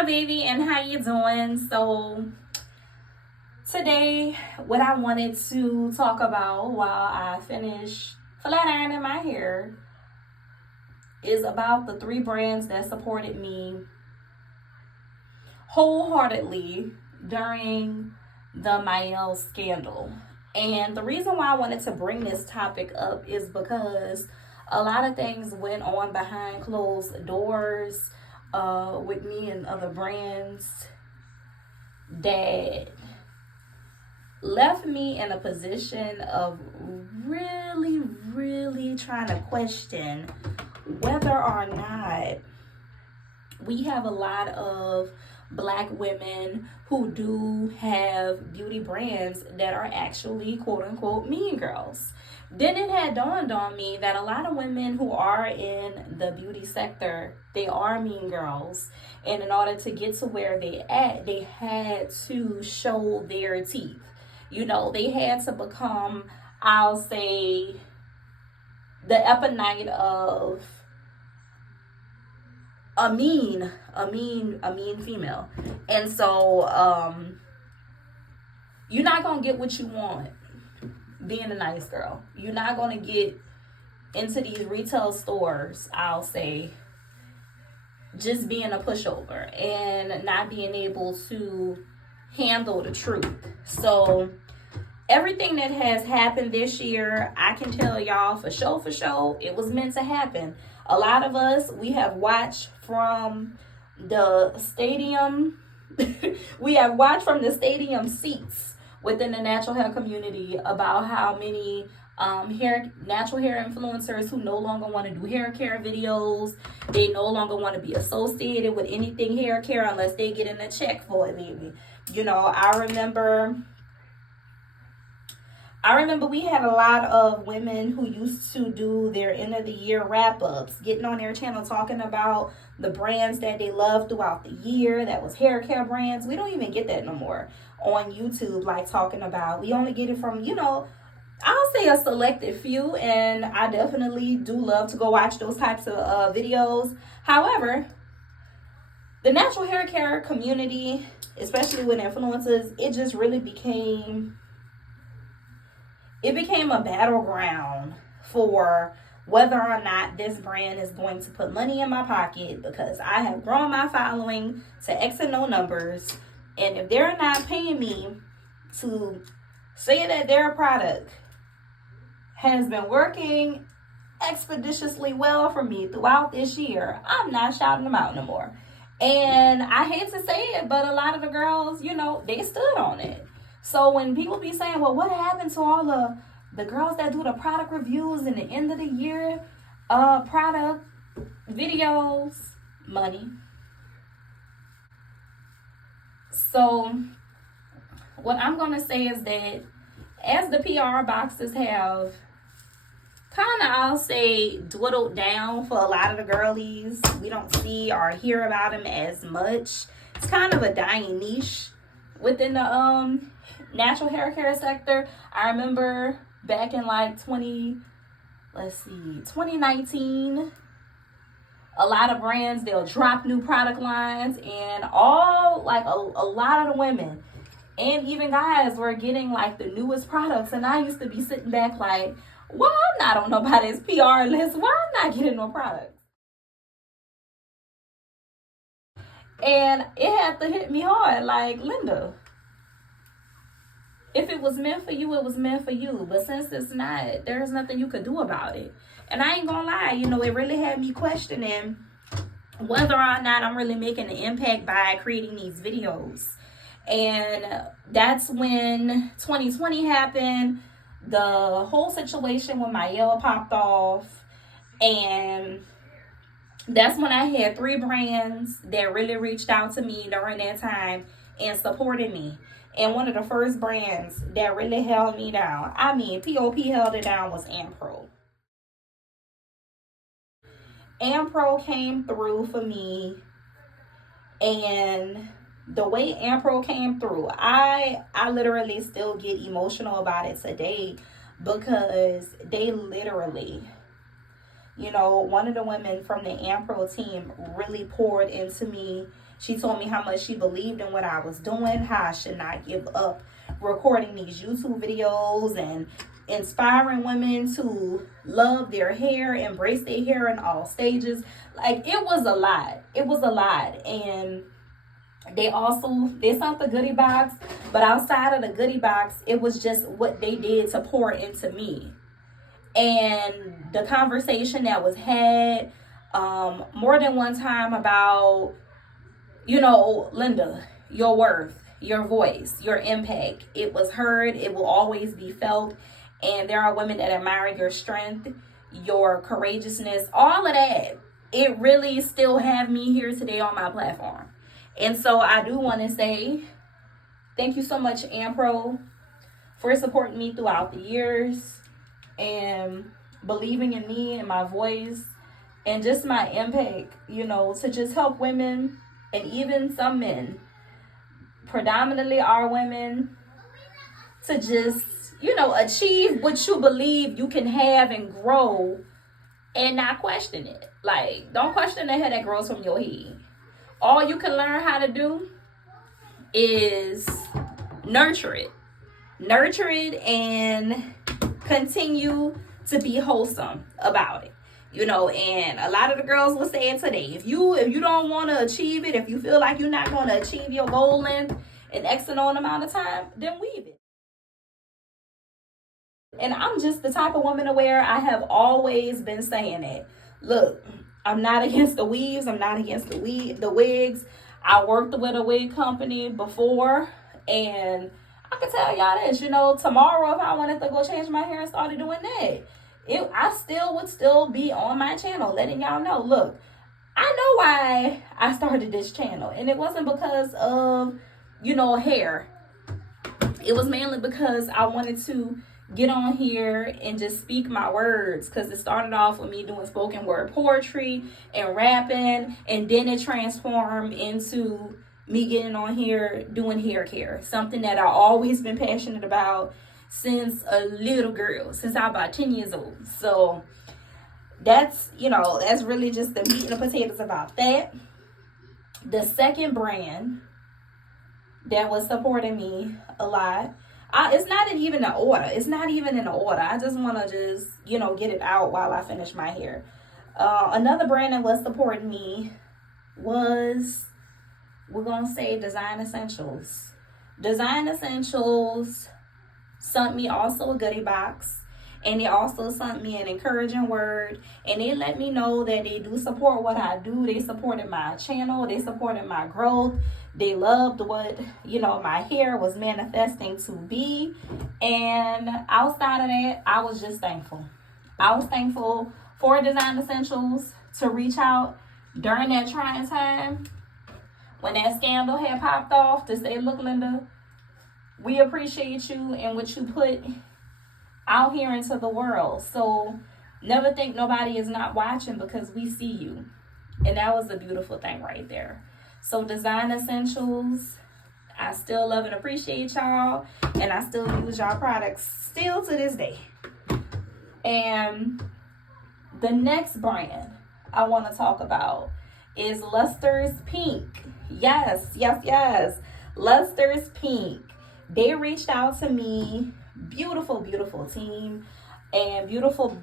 my baby, and how you doing? So today, what I wanted to talk about while I finish flat ironing my hair is about the 3 brands that supported me wholeheartedly during the Mielle scandal. And the reason why I wanted to bring this topic up is because a lot of things went on behind closed doors with me and other brands that left me in a position of really trying to question whether or not we have a lot of Black women who do have beauty brands that are actually quote unquote mean girls. Then it had dawned on me that a lot of women who are in the beauty sector, they are mean girls. And in order to get to where they at, they had to show their teeth. You know, they had to become, I'll say, the epinite of a mean female. And so you're not gonna get what you want being a nice girl. You're not gonna get into these retail stores, I'll say, just being a pushover and not being able to handle the truth. So everything that has happened this year, I can tell y'all for sure, it was meant to happen. A lot of us, we have watched from the stadium. We have watched from the stadium seats within the natural hair community about how many natural hair influencers who no longer want to do hair care videos. They no longer want to be associated with anything hair care unless they get in a check for it, baby. You know, I remember we had a lot of women who used to do their end of the year wrap-ups, getting on their channel talking about the brands that they loved throughout the year. That was hair care brands. We don't even get that no more on YouTube, like talking about. We only get it from, you know, I'll say a selected few, and I definitely do love to go watch those types of videos. However, the natural hair care community, especially with influencers, it just really became a battleground for whether or not this brand is going to put money in my pocket, because I have grown my following to X and O numbers. And if they're not paying me to say that their product has been working expeditiously well for me throughout this year, I'm not shouting them out no more. And I hate to say it, but a lot of the girls, you know, they stood on it. So when people be saying, well, what happened to all the girls that do the product reviews and the end of the year product videos? Money. So what I'm going to say is that as the PR boxes have kind of, I'll say, dwindled down for a lot of the girlies, we don't see or hear about them as much. It's kind of a dying niche within the natural hair care sector. I remember back in like 2019, a lot of brands, they'll drop new product lines, and all like a lot of the women and even guys were getting like the newest products. And I used to be sitting back like, well, I'm not on nobody's PR list. Why I'm not getting no products? And it had to hit me hard, like, Linda, if it was meant for you, it was meant for you. But since it's not, there's nothing you could do about it. And I ain't gonna lie, you know, it really had me questioning whether or not I'm really making an impact by creating these videos. And that's when 2020 happened. The whole situation with Mielle popped off. And that's when I had 3 brands that really reached out to me during that time and supported me. And one of the first brands that really held me down, I mean, POP held it down, was Ampro. Ampro came through for me, and the way Ampro came through, I literally still get emotional about it today, because they literally, you know, one of the women from the Ampro team really poured into me She told me how much she believed in what I was doing, how I should not give up recording these YouTube videos and inspiring women to love their hair, embrace their hair in all stages. Like, it was a lot. It was a lot. And they sent the goodie box, but outside of the goodie box, it was just what they did to pour into me. And the conversation that was had more than one time about, Linda, your worth, your voice, your impact. It was heard. It will always be felt. And there are women that admire your strength, your courageousness, all of that. It really still have me here today on my platform. And so I do want to say thank you so much, Ampro, for supporting me throughout the years and believing in me and my voice and just my impact, to just help women and even some men, predominantly our women, to just, achieve what you believe you can have and grow and not question it. Like, don't question the hair that grows from your head. All you can learn how to do is nurture it. Nurture it and continue to be wholesome about it. And a lot of the girls will say it today. If you don't want to achieve it, if you feel like you're not going to achieve your goal length in X amount of time, then weave it. And I'm just the type of woman aware. I have always been saying that. Look, I'm not against the weaves. I'm not against the wigs. I worked with a wig company before, and I can tell y'all this, tomorrow if I wanted to go change my hair and started doing that, I still would be on my channel letting y'all know, look, I know why I started this channel. And it wasn't because of, hair. It was mainly because I wanted to get on here and just speak my words, because it started off with me doing spoken word poetry and rapping, and then it transformed into me getting on here doing hair care, something that I've always been passionate about since a little girl, since I was about 10 years old. So that's really just the meat and the potatoes about that. The second brand that was supporting me a lot, it's not even an order. It's not even in an order. I just want to get it out while I finish my hair. Another brand that was supporting me was, we're going to say, Design Essentials. Design Essentials sent me also a goodie box. And they also sent me an encouraging word. And they let me know that they do support what I do. They supported my channel. They supported my growth. They loved what, my hair was manifesting to be. And outside of that, I was just thankful. I was thankful for Design Essentials to reach out during that trying time when that scandal had popped off, to say, look, Linda, we appreciate you and what you put out here into the world. So never think nobody is not watching, because we see you. And that was a beautiful thing right there. So Design Essentials, I still love and appreciate y'all, and I still use y'all products still to this day. And the next brand I want to talk about is Luster's Pink. Yes. Luster's Pink. They reached out to me. Beautiful team, and beautiful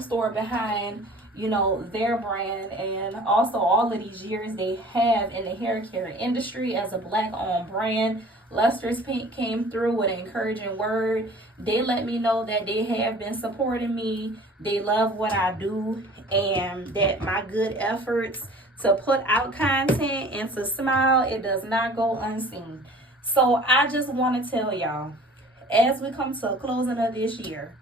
store behind, their brand, and also all of these years they have in the hair care industry as a Black-owned brand. Luster's Pink came through with an encouraging word. They let me know that they have been supporting me. They love what I do, and that my good efforts to put out content and to smile, it does not go unseen. So I just want to tell y'all, as we come to a closing of this year,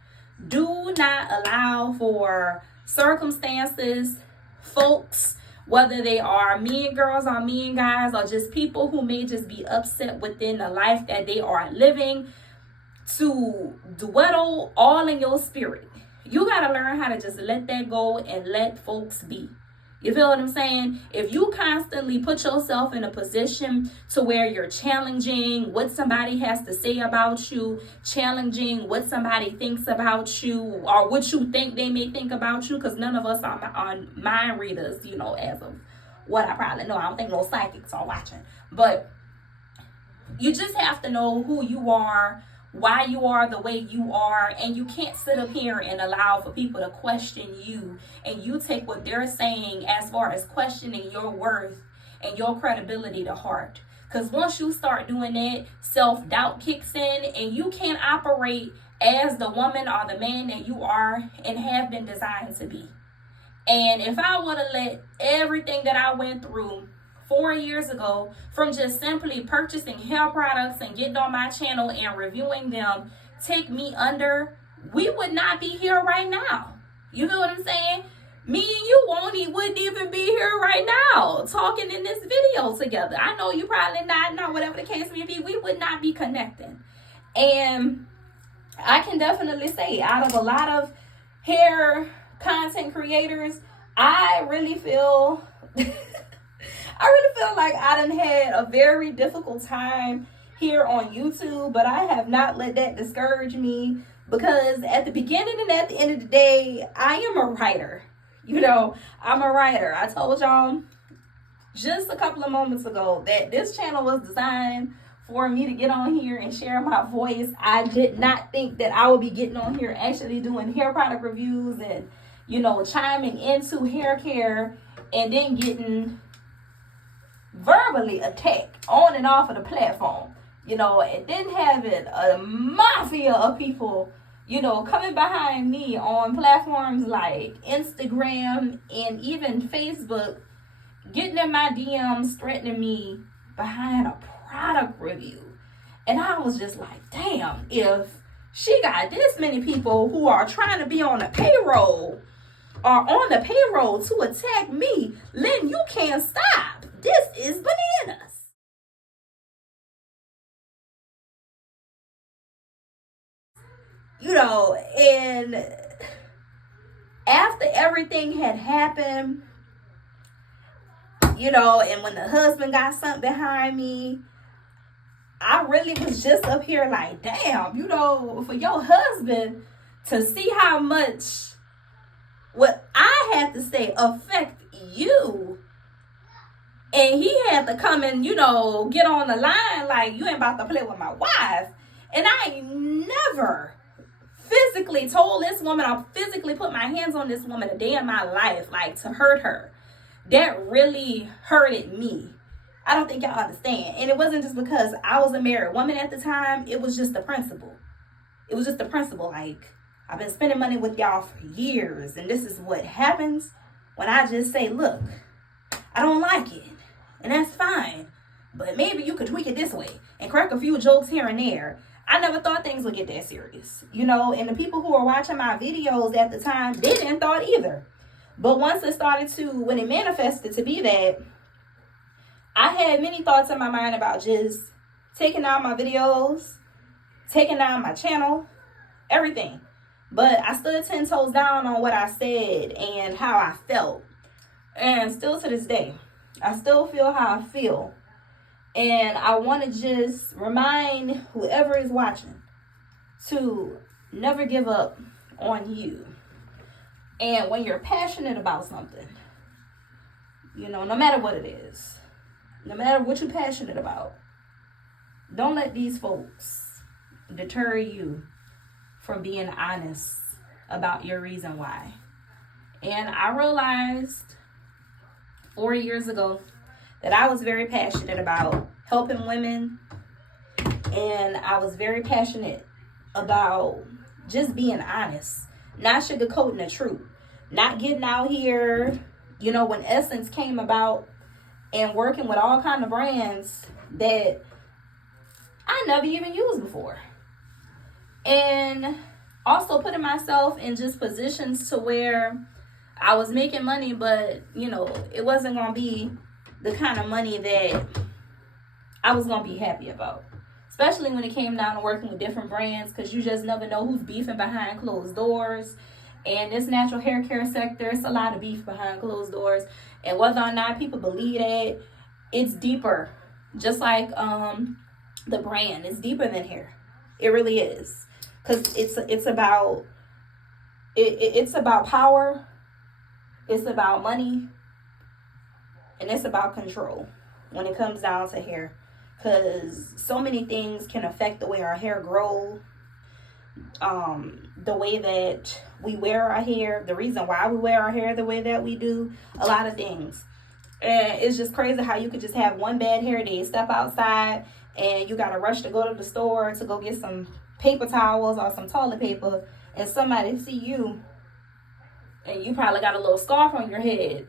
do not allow for circumstances, folks, whether they are mean girls or mean guys, or just people who may just be upset within the life that they are living, to dwell all in your spirit. You got to learn how to just let that go and let folks be. You feel what I'm saying? If you constantly put yourself in a position to where you're challenging what somebody has to say about you, challenging what somebody thinks about you, or what you think they may think about you, because none of us are mind readers, as of what I probably know. I don't think no psychics are watching. But you just have to know who you are, why you are the way you are, and you can't sit up here and allow for people to question you, and you take what they're saying as far as questioning your worth and your credibility to heart. Because once you start doing that, self-doubt kicks in, and you can't operate as the woman or the man that you are and have been designed to be. And if I would have let everything that I went through 4 years ago, from just simply purchasing hair products and getting on my channel and reviewing them, take me under, we would not be here right now. You feel what I'm saying? Me and you wouldn't even be here right now talking in this video together. I know you probably not, whatever the case may be, we would not be connecting. And I can definitely say, out of a lot of hair content creators, I really feel like I done had a very difficult time here on YouTube, but I have not let that discourage me, because at the beginning and at the end of the day, I am a writer. You know, I'm a writer. I told y'all just a couple of moments ago that this channel was designed for me to get on here and share my voice. I did not think that I would be getting on here actually doing hair product reviews and, you know, chiming into hair care and then getting verbally attacked on and off of the platform. You know, and then having a mafia of people, you know, coming behind me on platforms like Instagram and even Facebook, getting in my DMs, threatening me behind a product review. And I was just like, damn, if she got this many people who are trying to be on the payroll to attack me, Lynn, you can't stop. This is bananas. You know, and after everything had happened, you know, and when the husband got something behind me, I really was just up here like, damn, you know, for your husband to see how much what I had to say affect you, and he had to come and, you know, get on the line like, you ain't about to play with my wife. And I ain't never physically told this woman, I physically put my hands on this woman a day in my life, like, to hurt her. That really hurted me. I don't think y'all understand. And it wasn't just because I was a married woman at the time. It was just the principle. It was just the principle. Like, I've been spending money with y'all for years, and this is what happens when I just say, look, I don't like it, and that's fine, but maybe you could tweak it this way and crack a few jokes here and there. I never thought things would get that serious, you know, and the people who were watching my videos at the time, they didn't thought either. But once it started to, when it manifested to be that, I had many thoughts in my mind about just taking down my videos, taking down my channel, everything. But I stood 10 toes down on what I said and how I felt. And still to this day, I still feel how I feel. And I want to just remind whoever is watching to never give up on you. And when you're passionate about something, you know, no matter what it is, no matter what you're passionate about, don't let these folks deter you from being honest about your reason why. And I realized 4 years ago that I was very passionate about helping women, and I was very passionate about just being honest, not sugarcoating the truth, not getting out here, you know, when Essence came about and working with all kind of brands that I never even used before. And also putting myself in just positions to where I was making money, but, you know, it wasn't going to be the kind of money that I was going to be happy about. Especially when it came down to working with different brands, because you just never know who's beefing behind closed doors. And this natural hair care sector, it's a lot of beef behind closed doors. And whether or not people believe that, it's deeper. Just like the brand, it's deeper than hair. It really is. Because it's about power. It's about money. And it's about control when it comes down to hair. Because so many things can affect the way our hair grows, the way that we wear our hair, the reason why we wear our hair the way that we do, a lot of things. And it's just crazy how you could just have one bad hair day, step outside, and you got to rush to go to the store to go get some paper towels or some toilet paper, and somebody see you, and you probably got a little scarf on your head,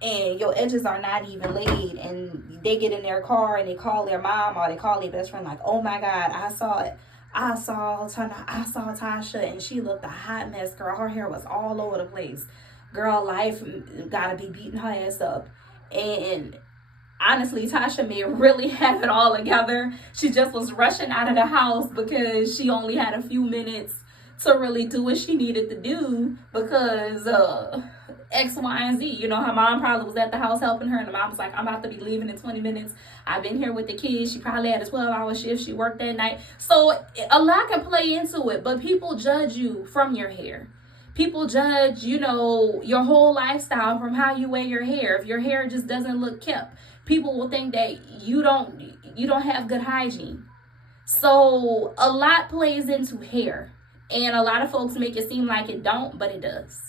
and your edges are not even laid, and they get in their car and they call their mom or they call their best friend like, oh my God, I saw it. I saw Tasha, and she looked a hot mess, girl. Her hair was all over the place. Girl, life gotta be beating her ass up. And honestly, Tasha may really have it all together. She just was rushing out of the house because she only had a few minutes to really do what she needed to do because X, Y, and Z. You know, her mom probably was at the house helping her, and the mom was like, I'm about to be leaving in 20 minutes. I've been here with the kids. She probably had a 12-hour shift. She worked that night. So a lot can play into it, but people judge you from your hair. People judge, you know, your whole lifestyle from how you wear your hair. If your hair just doesn't look kept, people will think that you don't have good hygiene. So a lot plays into hair. And a lot of folks make it seem like it don't, but it does.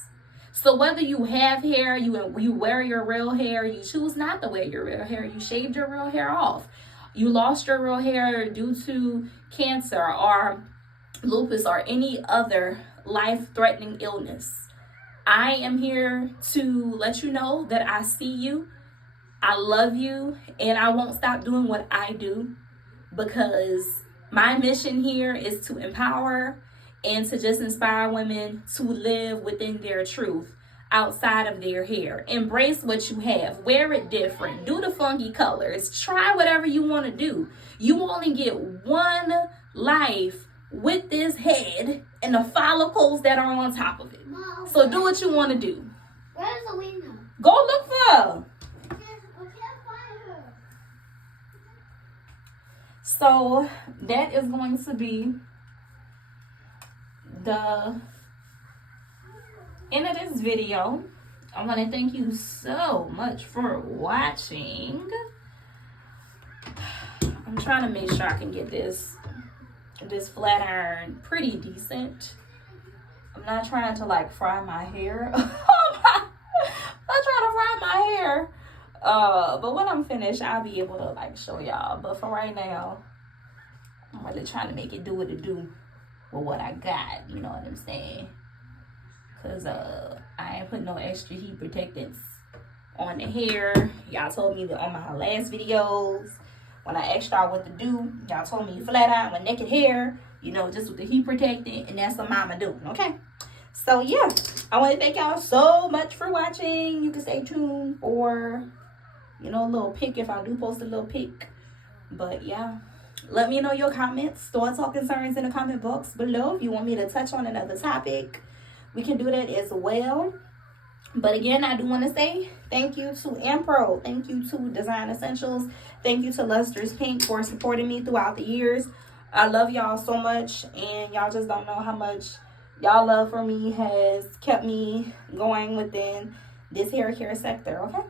So whether you have hair, you wear your real hair, you choose not to wear your real hair, you shaved your real hair off, you lost your real hair due to cancer or lupus or any other life-threatening illness, I am here to let you know that I see you, I love you, and I won't stop doing what I do, because my mission here is to empower and to just inspire women to live within their truth outside of their hair. Embrace what you have. Wear it different. Do the funky colors. Try whatever you want to do. You only get one life with this head and the follicles that are on top of it. Mom, so do what you want to do. Where's Alina? Go look for her. I can't find her. So that is going to be the end of this video. I want to thank you so much for watching. I'm trying to make sure I can get this flat iron pretty decent. I'm not trying to like fry my hair. I'm not trying to fry my hair. But when I'm finished, I'll be able to like show y'all. But for right now, I'm really trying to make it do what it do with what I got, you know what I'm saying? Because I ain't putting no extra heat protectants on the hair. Y'all told me that on my last videos, when I asked y'all what to do, y'all told me flat iron with naked hair, you know, just with the heat protectant, and that's what mama doing, okay? So yeah, I want to thank y'all so much for watching. You can stay tuned for, you know, a little pic if I do post a little pic. But yeah. Let me know your comments, thoughts, or concerns in the comment box below. If you want me to touch on another topic, we can do that as well. But again, I do want to say thank you to Ampro. Thank you to Design Essentials. Thank you to Luster's Pink for supporting me throughout the years. I love y'all so much, and y'all just don't know how much y'all love for me has kept me going within this hair care sector, okay?